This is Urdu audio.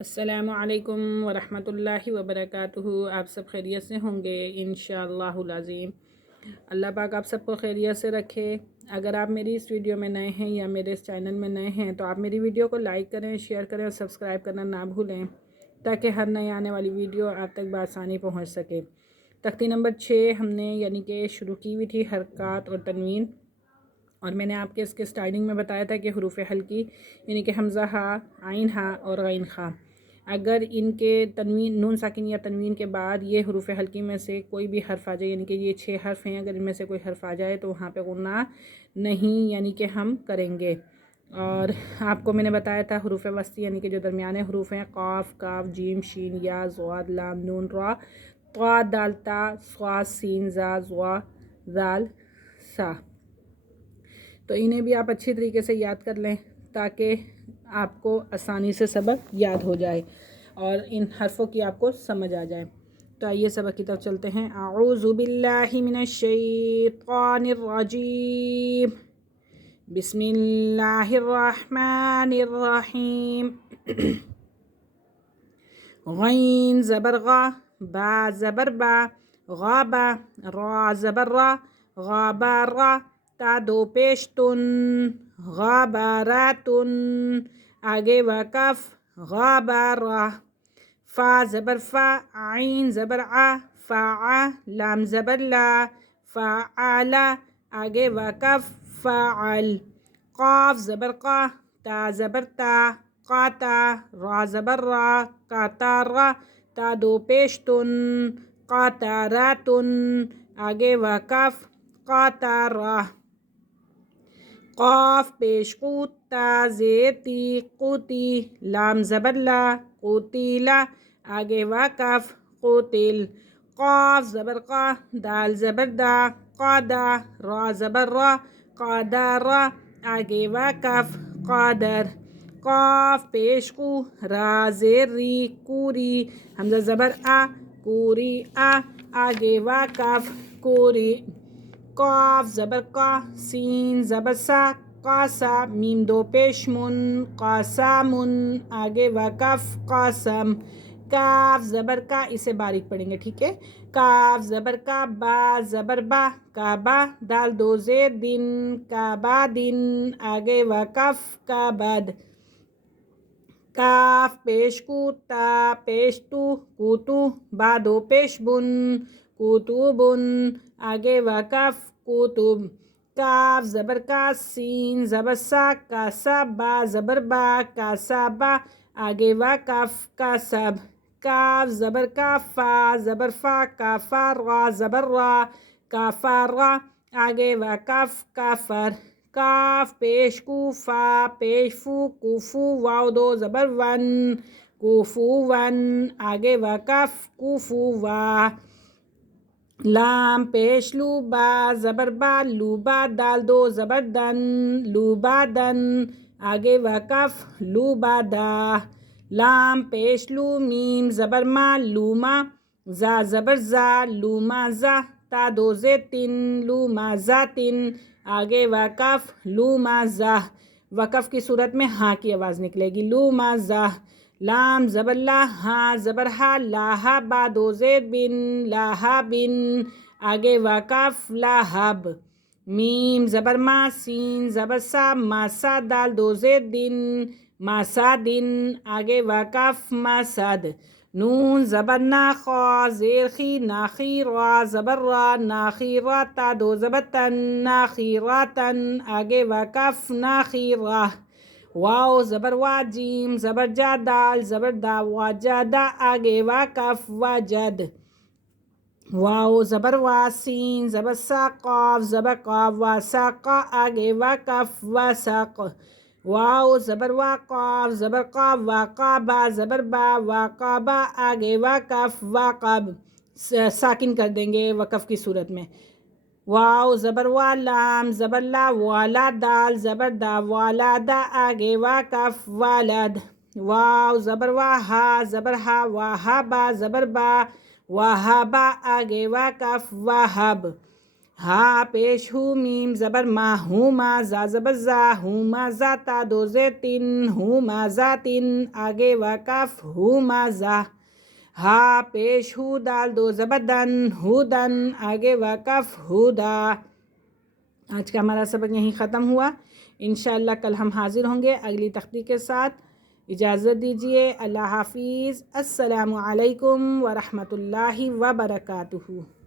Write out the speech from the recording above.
السلام علیکم ورحمۃ اللہ وبرکاتہ۔ آپ سب خیریت سے ہوں گے انشاءاللہ العظیم۔ اللہ پاک آپ سب کو خیریت سے رکھے۔ اگر آپ میری اس ویڈیو میں نئے ہیں یا میرے اس چینل میں نئے ہیں تو آپ میری ویڈیو کو لائک کریں، شیئر کریں اور سبسکرائب کرنا نہ بھولیں تاکہ ہر نئے آنے والی ویڈیو آپ تک بآسانی پہنچ سکے۔ تختی نمبر 6 ہم نے یعنی کہ شروع کی ہوئی تھی حرکات اور تنوین، اور میں نے آپ کے اس کے سٹارٹنگ میں بتایا تھا کہ حروف حلقی یعنی کہ حمزہ ہا، عین ہا اور غین خا، اگر ان کے تنوین نون ساکن یا تنوین کے بعد یہ حروف حلقی میں سے کوئی بھی حرف آ جائے، یعنی کہ یہ 6 حرف ہیں، اگر ان میں سے کوئی حرف آ جائے تو وہاں پہ غنہ نہیں یعنی کہ ہم کریں گے۔ اور آپ کو میں نے بتایا تھا حروف وسطی یعنی کہ جو درمیانے حروف ہیں، قاف، کاف، جیم، شین، یا، ضاد، لام، نون، را، طا، دال، تا، صاد، سین، زا، ضا، ذال، سا، تو انہیں بھی آپ اچھی طریقے سے یاد کر لیں تاکہ آپ کو آسانی سے سبق یاد ہو جائے اور ان حرفوں کی آپ کو سمجھ آ جائے۔ تو آئیے سبق کی طرف چلتے ہیں۔ اعوذ باللہ من الشیطان الرجیم، بسم اللہ الرحمن الرحیم۔ غین زبر غا، با زبر با، غابا، را زبر را، غابا را، تا دو پیش تن، غاباراتن، آگے وقف، غابارہ، فا زبر فا، عین زبر آ، فا، لام زبر لا، فعلا، آگے وقف، فعل، قاف زبر قا، تا زبر تا، قاتا، را زبر را، قاتارا، تا دو پیش تن، قاتاراتن، آگے وقف، قاتارا، قاف پیش قو، تا زیر تی، قوتی، لام زبر لا، قوتیلا، آگے وقف، قوتل، قاف زبر قا، دال زبر دا، قادا، را زبر را، قادارا، آگے وقف، قادر، قاف پیش قو، را زیر ری، کوری، حمزہ زبر آ، کوری آ، آگے وقف، کوری، قاف زبر قا، سین زبر سا، قاسا، میم دو پیش من، قاسامن، آگے وقف، قاسم، کاف زبر کا، اسے باریک پڑھیں گے ٹھیک ہے، کاف زبر کا، با زبر با، کعبہ، دال دو زیر دن، کعبہ دن، آگے وقف، کعبد، کاف پیش کو، تا پیش تو، کوتو، با دو پیش بن، کوتوبن، آگے وقف، کوتب، کاف زبر کا، سین زبر سا، کاسا، با زبر با، کاسابا، آگے وقف، کاسب، کاف زبر کا، فا زبر فا، کافا، را زبر را، کافارا، آگے وقف، کافر، کاف پیش کو، فا پیش فو، کوفو، واو دو زبر ون، کوفو ون، آگے وقف، کوفو وا، لام پیش لو، با زبر با، لوبا، دال دو زبر دن، لوبا دن، آگے وقف، لوبا دا، لام پیش لو، میم زبر ما، لوما، زا زبر زا، لوما زا، تا دو زیر تن، لوما زا تن، آگے وقف، لوما زا، وقف کی صورت میں ہاں کی آواز نکلے گی، لوما زا، لام زبر لا، ہاں زبر ہا، لاہا، با دو زیر بن، لاہا بن، آگے وقف، لاہب، میم زبر ما، سین زبر سا، ماسا، دال دو زیر دن، ماسا دن، آگے وقف، ماسد، نون زبر نا، خا زیر خی، ناخی، را زبر را، ناخی را، تا دو زبر تن، ناخی را تن، آگے وقف، ناخی را، واو زبر وا، جیم زبر جا، دال زبر دا، واجدا، آگے وقف، واجد، واو زبر وا، سین زبر سا، قاف زبر قا، واساقا، آگے وقف، واسق، واو زبر وا، قاف زبر قا، واقع، با زبر با، واقعبا، آگے وقف، واقب، ساکن کر دیں گے وقف کی صورت میں، واو زبر وا، لام زبر لا، والا، دال زبر دا، والادا، آگے وقف، والد، واو زبر وا، ہا زبر ہا، واہبا زبر با، واہبا، آگے وقف، واہب، ہا پیش ہو میم زبر ما ہوں ما زا زبر زا ہوں ما ذاتا دو زیتن ہوں ما ذاتن آگے وقف ہوں ما زا ہا پیش ہو دال دو زبر دن ہودن آگے وقف ہودا۔ آج کا ہمارا سبق یہیں ختم ہوا۔ انشاءاللہ کل ہم حاضر ہوں گے اگلی تختی کے ساتھ۔ اجازت دیجیے، اللہ حافظ، السلام علیکم ورحمۃ اللہ وبرکاتہ۔